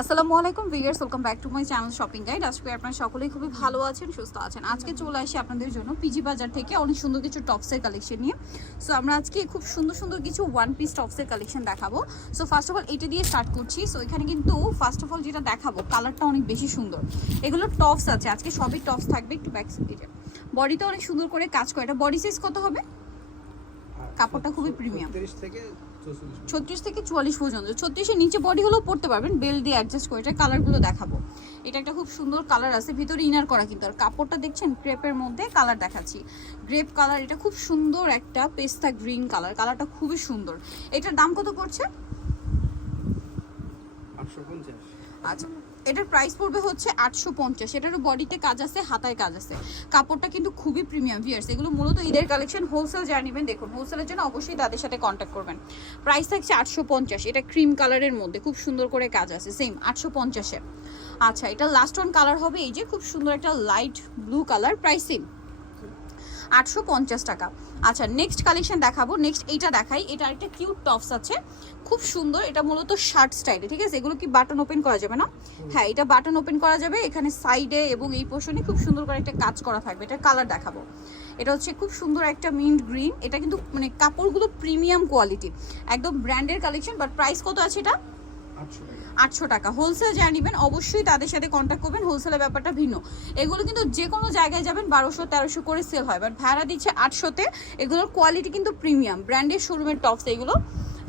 আসসালামু আলাইকুম viewers, welcome back to my channel shopping guide. আজকে আপনারা সকলেই খুবই ভালো আছেন, সুস্থ আছেন। আজকে চলে আসি আপনাদের জন্য পিজি বাজার থেকে অনেক সুন্দর কিছু টপসের কালেকশন নিয়ে। সো আমরা আজকে খুব সুন্দর সুন্দর কিছু ওয়ান পিস টপসের কালেকশন দেখাবো। সো ফার্স্ট অফ অল এটা দিয়ে স্টার্ট করছি। সো এখানে কিন্তু ফার্স্ট অফ অল যেটা দেখাবো কালারটা অনেক বেশি সুন্দর। এগুলো টপস আছে, আজকে সবই টপস থাকবে। একটু ব্যাক সাইডে বডিতে অনেক সুন্দর করে কাজ করে। এটা বডি সাইজ কত হবে? কাপড়টা খুবই প্রিমিয়াম, 36 থেকে 44 পর্যন্ত। 36-এর নিচে বডি হলেও পড়তে পারবেন, বেল্ট দিয়ে অ্যাডজাস্ট করে। এটা কালারগুলো দেখাবো। এটা একটা খুব সুন্দর কালার আছে, ভিতরে ইনার করা কিন্তু। আর কাপড়টা দেখছেন ক্রেপের মধ্যে, কালার দেখাচ্ছি গ্রেপ কালার। এটা খুব সুন্দর একটা পেস্তা গ্রিন কালার, কালারটা খুবই সুন্দর। এটার দাম কত পড়ছে? 850। আচ্ছা, এটার প্রাইস পড়বে হচ্ছে 850। এটারও বডিতে কাজ আছে, হাতায় কাজ আছে। কাপড়টা কিন্তু খুবই প্রিমিয়াম ভিউয়ার্স। এগুলো মূলত ঈদের কালেকশন, হোলসেল যারা নেবেন দেখুন, হোলসেলের জন্য অবশ্যই তাদের সাথে কন্ট্যাক্ট করবেন। প্রাইস থাকছে 850। এটা ক্রিম কালারের মধ্যে খুব সুন্দর করে কাজ আছে, সেম 850-এ। আচ্ছা, এটা লাস্ট ওয়ান কালার হবে এই যে খুব সুন্দর একটা light blue colour, price same 850 টাকা। আচ্ছা, নেক্সট কালেকশন দেখাবো। নেক্সট এইটা দেখাই। এটা একটা কিউট টপস আছে, খুব সুন্দর। এটা মূলত শার্ট স্টাইলে, ঠিক আছে? এগুলো কি বাটন ওপেন করা যাবে না? হ্যাঁ, এটা বাটন ওপেন করা যাবে। এখানে সাইডে এবং এই পোর্শনে খুব সুন্দর করে একটা কাজ করা থাকবে। এটা কালার দেখাবো। এটা হচ্ছে খুব সুন্দর একটা মিন্ট গ্রিন। এটা কিন্তু মানে কাপড়গুলো প্রিমিয়াম কোয়ালিটি, একদম ব্র্যান্ডের কালেকশন। বাট প্রাইস কত আছে এটা? 800 টাকা। হোলসেল যারা নেবেন অবশ্যই তাদের সাথে কন্ট্যাক্ট করবেন, হোলসেলের ব্যাপারটা ভিন্ন। এগুলো কিন্তু যে কোনো জায়গায় যাবেন 1200-1300 করে সেল হয়, বাট ভাড়া দিচ্ছে 800-তে। এগুলোর কোয়ালিটি কিন্তু প্রিমিয়াম, ব্র্যান্ডের শোরুমের টপস এগুলো।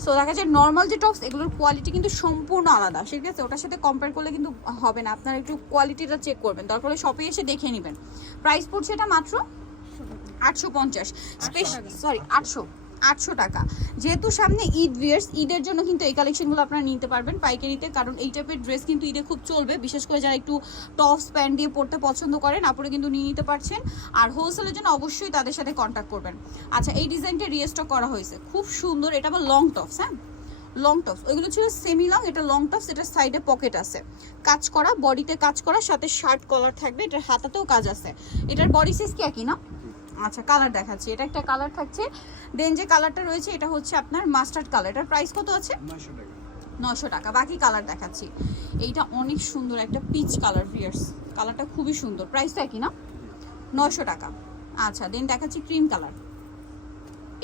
সো দেখা যায় নর্মাল যে টপস, এগুলোর কোয়ালিটি কিন্তু সম্পূর্ণ আলাদা, ঠিক আছে? ওটার সাথে কম্পেয়ার করলে কিন্তু হবে না। আপনারা একটু কোয়ালিটিটা চেক করবেন, দরকার হলে শপে এসে দেখে নেবেন। প্রাইস পড়ছে এটা মাত্র 850। সরি 800 টাকা। যেহেতু সামনে ঈদ ভিউয়ার্স, ঈদের জন্য কিন্তু এই কালেকশনগুলো আপনারা নিতে পারবেন পাইকারিতে, কারণ এই টাইপের ড্রেস কিন্তু ঈদে খুব চলবে। বিশেষ করে যারা একটু টপস প্যান্ট দিয়ে পরতে পছন্দ করেন, আপনারা কিন্তু নিয়ে নিতে পারছেন। আর হোলসেলের জন্য অবশ্যই তাদের সাথে কন্ট্যাক্ট করবেন। আচ্ছা, এই ডিজাইনটা রিস্টক করা হয়েছে, খুব সুন্দর। এটা আবার লং টপস, হ্যাঁ লং টপস। ওইগুলো ছিল সেমি লং, এটা লং টপস। এটার সাইডে পকেট আছে, কাজ করা, বডিতে কাজ করা, সাথে শার্ট কলার থাকবে। এটার হাতাতেও কাজ আছে। এটার বডি সাইজ কি একই না? আচ্ছা, কালার দেখাচ্ছি। এটা একটা কালার থাকছে। দেন যে কালারটা রয়েছে এটা হচ্ছে আপনার মাস্টার্ড কালার। এটার প্রাইস কত আছে? 900 টাকা। বাকি কালার দেখাচ্ছি। এইটা অনেক সুন্দর একটা পিচ কালার ভিউয়ার্স, কালারটা খুবই সুন্দর। প্রাইসটা কি না? 900 টাকা। আচ্ছা, দেন দেখাচ্ছি ক্রিম কালার।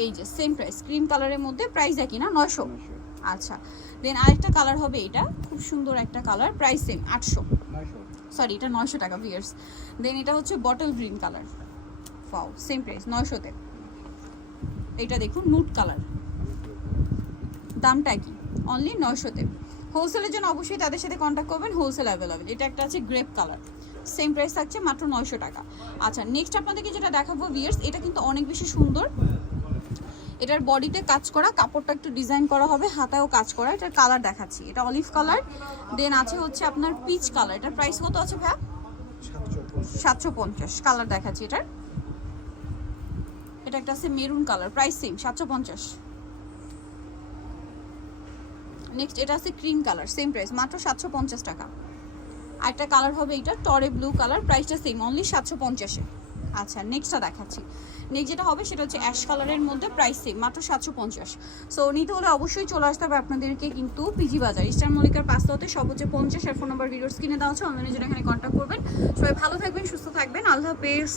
এই যে সেম প্রাইস, ক্রিম কালারের মধ্যে প্রাইস একই না? 900। আচ্ছা, দেন আরেকটা কালার হবে, এটা খুব সুন্দর একটা কালার, প্রাইস সেম 800। সরি, এটা 900 টাকা ভিউয়ার্স। দেন এটা হচ্ছে বটল গ্রিন কালার, পাও সেম প্রাইস 900-তে। এটা দেখুন নুট কালার, দামটা কি? অনলি 900-তে। হোলসেলের জন্য অবশ্যই তাদের সাথে কন্ট্যাক্ট করবেন, হোলসেল অ্যাভেলেবেল। এটা একটা আছে গ্রেপ কালার, সেম প্রাইস থাকছে মাত্র 900 টাকা। আচ্ছা, নেক্সট আপনাদেরকে যেটা দেখাবো ভিউয়ার্স, এটা কিন্তু অনেক বেশি সুন্দর। এটার বডিতে কাজ করা, কাপড়টা একটু ডিজাইন করা হবে, হাতায়ও কাজ করা। এটার কালার দেখাচ্ছি, এটা অলিভ কালার। দেন আছে হচ্ছে আপনার পিচ কালার। এটার প্রাইস কত আছে ভাইয়া? 750। কালার দেখাচ্ছি এটার। এটা একটা আছে maroon colour, price same 750। Next এটা আছে ক্রিম কালার, সেম প্রাইস মাত্র 750 টাকা। আরেকটা কালার হবে এটা টরে ব্লু কালার, প্রাইসটা সেম অনলি 750-এ। আচ্ছা, নেক্সটটা দেখাচ্ছি। নেক্সট যেটা হবে সেটা হচ্ছে অ্যাশ কালারের মধ্যে, প্রাইস সেম মাত্র 750। সো নিতে হলে অবশ্যই চলে আসতে হবে আপনাদেরকে কিন্তু পিজি বাজার, ইস্টার্ন মল্লিকার 5 তলাতে। সব হচ্ছে 50। আর ফোন নাম্বার ভিডিওর স্ক্রিনে দেওয়া আছে, অনলাইনে যেটা এখানে কন্ট্যাক্ট করবেন। সবাই ভালো থাকবেন, সুস্থ থাকবেন, আল্লাহ হাফেজ।